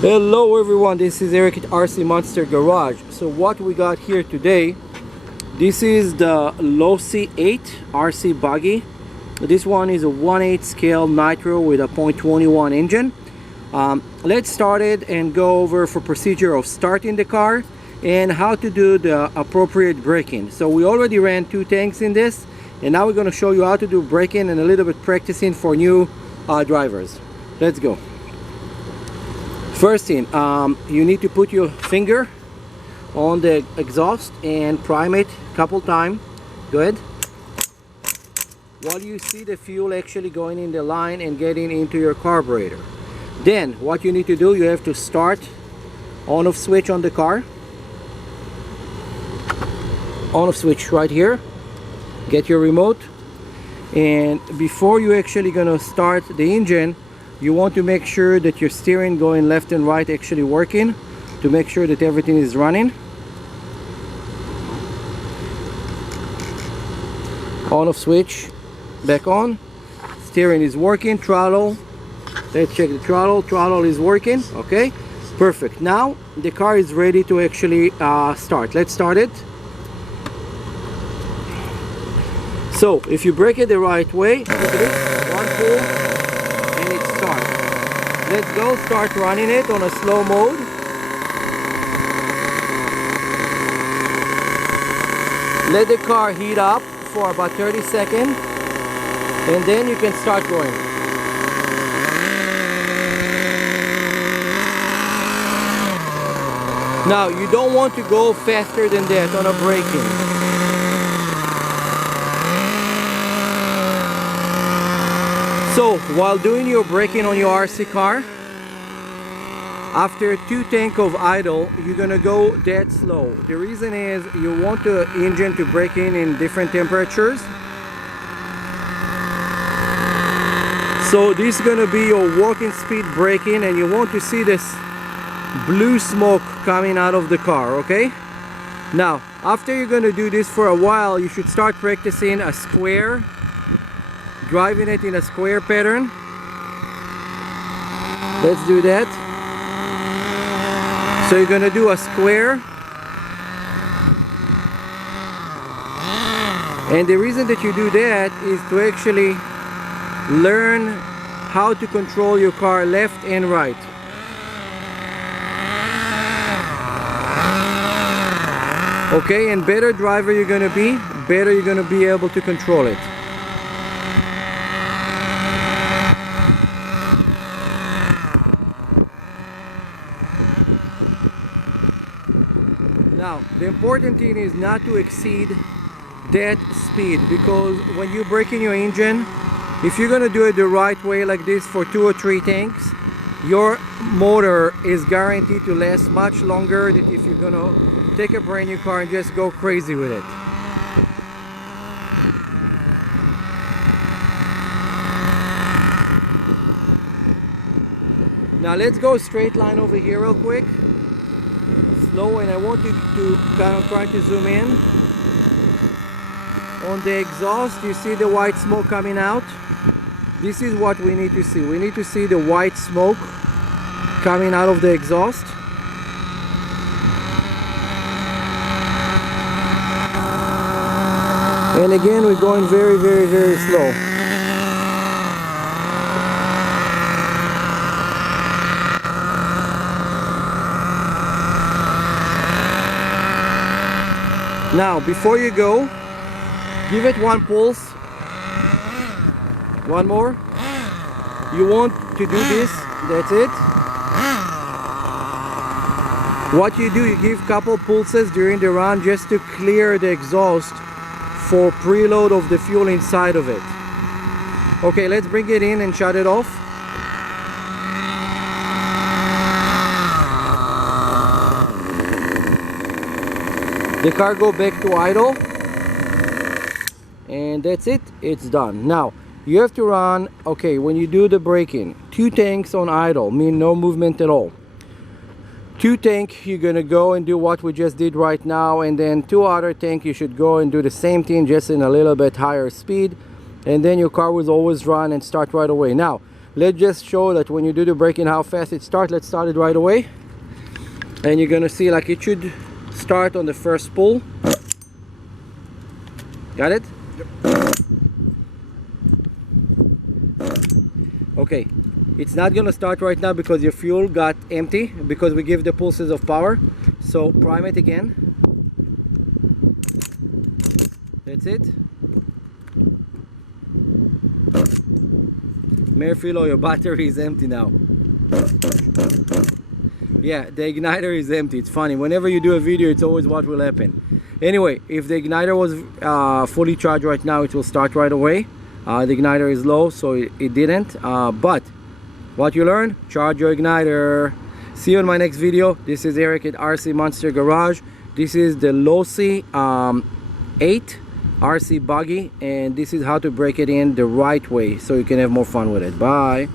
Hello everyone, this is Eric at RC Monster Garage. So what we got here today, this is the Losi 8 RC buggy. This one is a 1/8 scale nitro with a 0.21 engine. Let's start it and go over for procedure of starting the car and how to do the appropriate braking. So we already ran 2 tanks in this, and now we're going to show you how to do braking and a little bit practicing for new drivers. Let's go. First thing, you need to put your finger on the exhaust and prime it a couple times. Go ahead. While you see the fuel actually going in the line and getting into your carburetor. Then what you need to do, you have to start on-off switch on the car. On-off switch right here. Get your remote. And before you actually gonna start the engine, you want to make sure that your steering going left and right actually working to make sure that everything is running. On-off switch, back on. Steering is working, throttle. Let's check the throttle. Throttle is working, okay? Perfect. Now the car is ready to actually start. Let's start it. So if you brake it the right way, look at this, one pull, and it starts. Let's go, start running it on a slow mode. Let the car heat up for about 30 seconds, and then you can start going. Now you don't want to go faster than that on a braking. So while doing your braking on your RC car, after 2 tanks of idle, you're gonna go that slow. The reason is you want the engine to brake in different temperatures. So this is gonna be your walking speed braking, and you want to see this blue smoke coming out of the car, okay? Now, after you're gonna do this for a while, you should start practicing a square, driving it in a square pattern. Let's do that. So you're gonna do a square, and the reason that you do that is to actually learn how to control your car left and right. Okay, and better driver you're gonna be, better you're gonna be able to control it. Now, the important thing is not to exceed that speed, because when you're braking your engine, if you're gonna do it the right way like this for 2 or 3 tanks, your motor is guaranteed to last much longer than if you're gonna take a brand new car and just go crazy with it. Now let's go straight line over here real quick. Slow, and I want you to kind of try to zoom in. On the exhaust, you see the white smoke coming out. This is what we need to see. We need to see the white smoke coming out of the exhaust. And again, we're going very, very, very slow. Now, before you go, give it 1 pulse. 1 more. You want to do this, that's it. What you do, you give couple pulses during the run just to clear the exhaust for preload of the fuel inside of it. Okay, let's bring it in and shut it off. The car go back to idle, and that's it, it's done. Now you have to run, okay, when you do the braking, 2 tanks on idle mean no movement at all. 2 tank, you're gonna go and do what we just did right now, and then 2 other tank you should go and do the same thing, just in a little bit higher speed, and then your car will always run and start right away. Now let's just show that when you do the braking how fast it starts. Let's start it right away, and you're gonna see like it should start on the first pull. Got it? Yep. Okay, it's not gonna start right now because your fuel got empty, because we give the pulses of power. So prime it again. That's it. Merfilo, your battery is empty now. Yeah, the igniter is empty. It's funny, whenever you do a video, it's always what will happen. Anyway, if the igniter was fully charged right now, it will start right away. The igniter is low, so it didn't. But what you learned, charge your igniter. See you in my next video. This is Eric at RC Monster Garage. This is the Losi 8 RC buggy, and this is how to break it in the right way so you can have more fun with it. Bye.